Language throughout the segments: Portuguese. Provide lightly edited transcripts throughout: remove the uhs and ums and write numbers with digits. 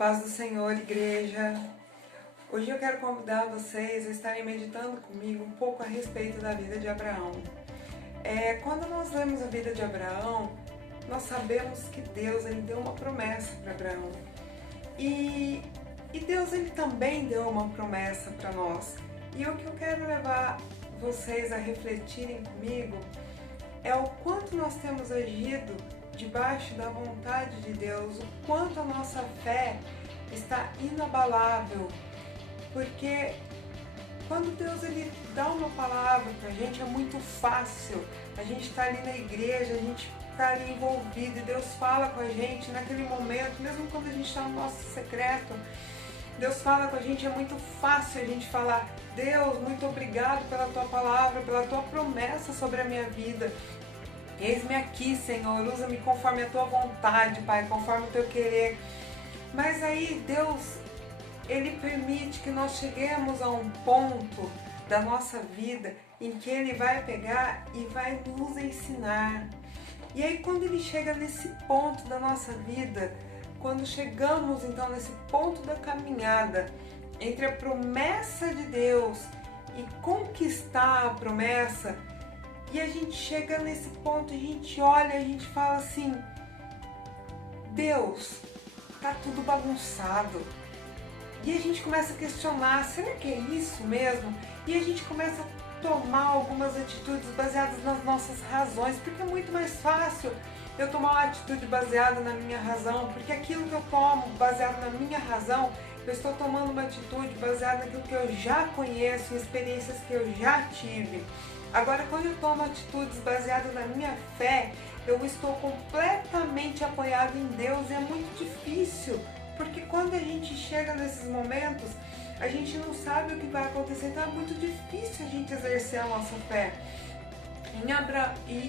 paz do Senhor, igreja. Hoje eu quero convidar vocês a estarem meditando comigo um pouco a respeito da vida de Abraão. Quando nós lemos a vida de Abraão, nós sabemos que Deus ele deu uma promessa para Abraão. E Deus ele também deu uma promessa para nós. E o que eu quero levar vocês a refletirem comigo é o quanto nós temos agido debaixo da vontade de Deus, o quanto a nossa fé está inabalável, porque quando Deus ele dá uma palavra pra gente é muito fácil, a gente está ali na igreja, a gente está ali envolvido e Deus fala com a gente naquele momento, mesmo quando a gente está no nosso secreto, Deus fala com a gente, é muito fácil a gente falar: Deus, muito obrigado pela tua palavra, pela tua promessa sobre a minha vida. Eis-me aqui, Senhor, usa-me conforme a tua vontade, Pai, conforme o teu querer. Mas aí Deus, ele permite que nós cheguemos a um ponto da nossa vida em que ele vai pegar e vai nos ensinar. E aí quando ele chega nesse ponto da nossa vida, quando chegamos então nesse ponto da caminhada entre a promessa de Deus e conquistar a promessa, e a gente chega nesse ponto, a gente olha, a gente fala assim: Deus, tá tudo bagunçado. E a gente começa a questionar, será que é isso mesmo? E a gente começa a tomar algumas atitudes baseadas nas nossas razões, porque é muito mais fácil eu tomar uma atitude baseada na minha razão, porque aquilo que eu tomo baseado na minha razão, eu estou tomando uma atitude baseada naquilo que eu já conheço, em experiências que eu já tive. Agora, quando eu tomo atitudes baseadas na minha fé, eu estou completamente apoiado em Deus e é muito difícil, porque quando a gente chega nesses momentos, a gente não sabe o que vai acontecer, então é muito difícil a gente exercer a nossa fé.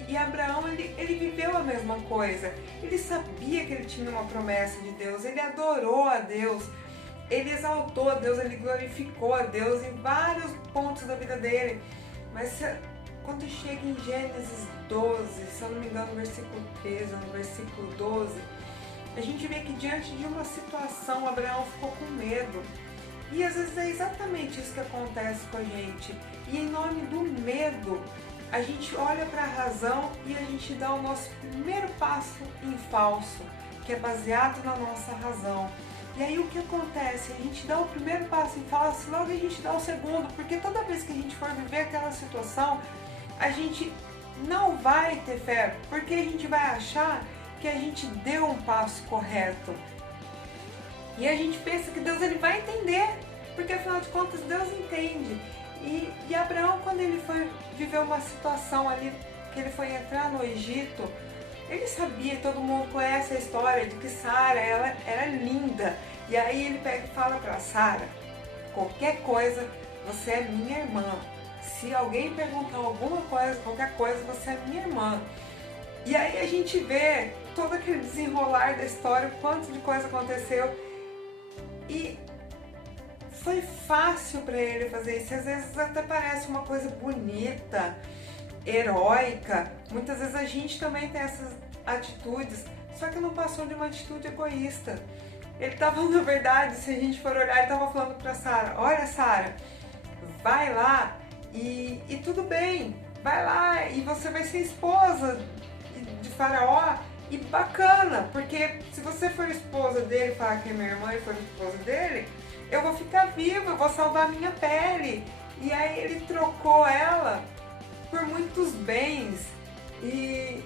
E Abraão, ele viveu a mesma coisa, ele sabia que ele tinha uma promessa de Deus, ele adorou a Deus, ele exaltou a Deus, ele glorificou a Deus em vários pontos da vida dele, mas quando chega em Gênesis 12, se eu não me engano, no versículo 13, no versículo 12, a gente vê que diante de uma situação, Abraão ficou com medo. E às vezes é exatamente isso que acontece com a gente. E em nome do medo, a gente olha para a razão e a gente dá o nosso primeiro passo em falso, que é baseado na nossa razão. E aí o que acontece? A gente dá o primeiro passo em falso, logo a gente dá o segundo, porque toda vez que a gente for viver aquela situação, a gente não vai ter fé, porque a gente vai achar que a gente deu um passo correto. E a gente pensa que Deus ele vai entender, porque afinal de contas Deus entende. E Abraão, quando ele foi viver uma situação ali, que ele foi entrar no Egito, ele sabia, todo mundo conhece a história de que Sara, ela era linda. E aí ele pega e fala para Sara: qualquer coisa, você é minha irmã. Se alguém perguntar alguma coisa, qualquer coisa, você é minha irmã. E aí a gente vê todo aquele desenrolar da história, o quanto de coisa aconteceu. E foi fácil para ele fazer isso. Às vezes até parece uma coisa bonita, heróica. Muitas vezes a gente também tem essas atitudes, só que não passou de uma atitude egoísta. Ele estava, na verdade, se a gente for olhar, ele estava falando para Sara: olha, Sara, vai lá e tudo bem, vai lá e você vai ser esposa de Faraó, e bacana, porque se você for esposa dele, falar que é minha irmã e for esposa dele, eu vou ficar viva, eu vou salvar a minha pele. E aí ele trocou ela por muitos bens. E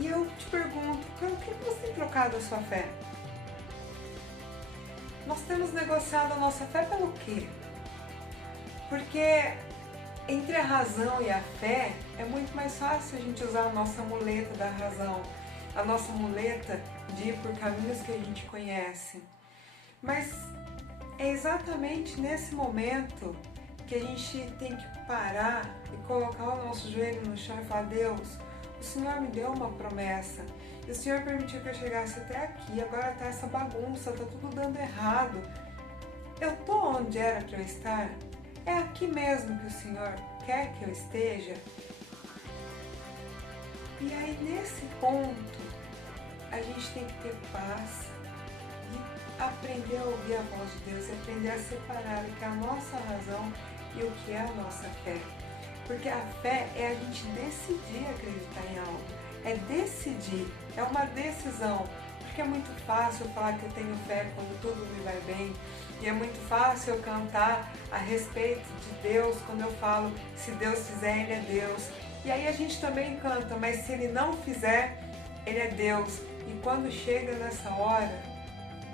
eu te pergunto, pelo que você tem trocado a sua fé? Nós temos negociado a nossa fé pelo quê? Porque entre a razão e a fé, é muito mais fácil a gente usar a nossa muleta da razão, a nossa muleta de ir por caminhos que a gente conhece. Mas é exatamente nesse momento que a gente tem que parar e colocar o nosso joelho no chão e falar: Deus, o Senhor me deu uma promessa, e o Senhor permitiu que eu chegasse até aqui, agora tá essa bagunça, tá tudo dando errado. Eu tô onde era para eu estar? É aqui mesmo que o Senhor quer que eu esteja? E aí nesse ponto, a gente tem que ter paz e aprender a ouvir a voz de Deus e aprender a separar o que é a nossa razão e o que é a nossa fé. Porque a fé é a gente decidir acreditar em algo, é decidir, é uma decisão. Porque é muito fácil falar que eu tenho fé quando tudo me vai bem, e é muito fácil eu cantar a respeito de Deus quando eu falo, se Deus fizer, Ele é Deus. E aí a gente também canta, mas se Ele não fizer, Ele é Deus. E quando chega nessa hora,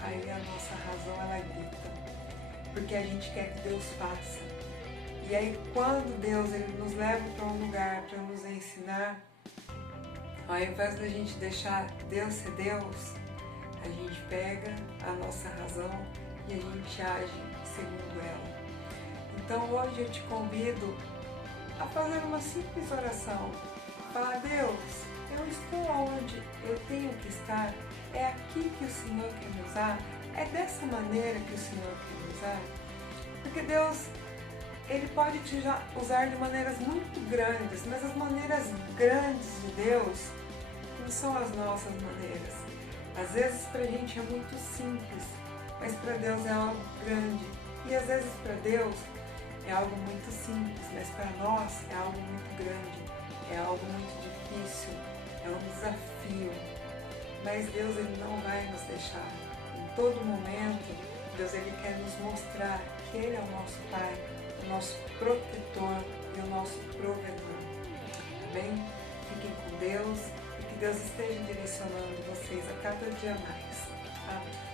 aí a nossa razão ela grita, porque a gente quer que Deus faça. E aí quando Deus ele nos leva para um lugar para nos ensinar, ao invés da gente deixar Deus ser Deus, a gente pega a nossa razão e a gente age segundo ela. Então hoje eu te convido a fazer uma simples oração. Falar, Deus, eu estou onde eu tenho que estar, é aqui que o Senhor quer me usar, é dessa maneira que o Senhor quer me usar. Porque Deus, Ele pode te usar de maneiras muito grandes, mas as maneiras grandes de Deus não são as nossas maneiras. Às vezes pra gente é muito simples, mas para Deus é algo grande. E às vezes para Deus é algo muito simples, mas para nós é algo muito grande, é algo muito difícil, é um desafio. Mas Deus ele não vai nos deixar. Em todo momento, Deus ele quer nos mostrar que Ele é o nosso Pai, o nosso protetor e o nosso provedor. Amém? Fiquem com Deus e que Deus esteja direcionando vocês a cada dia mais. Amém.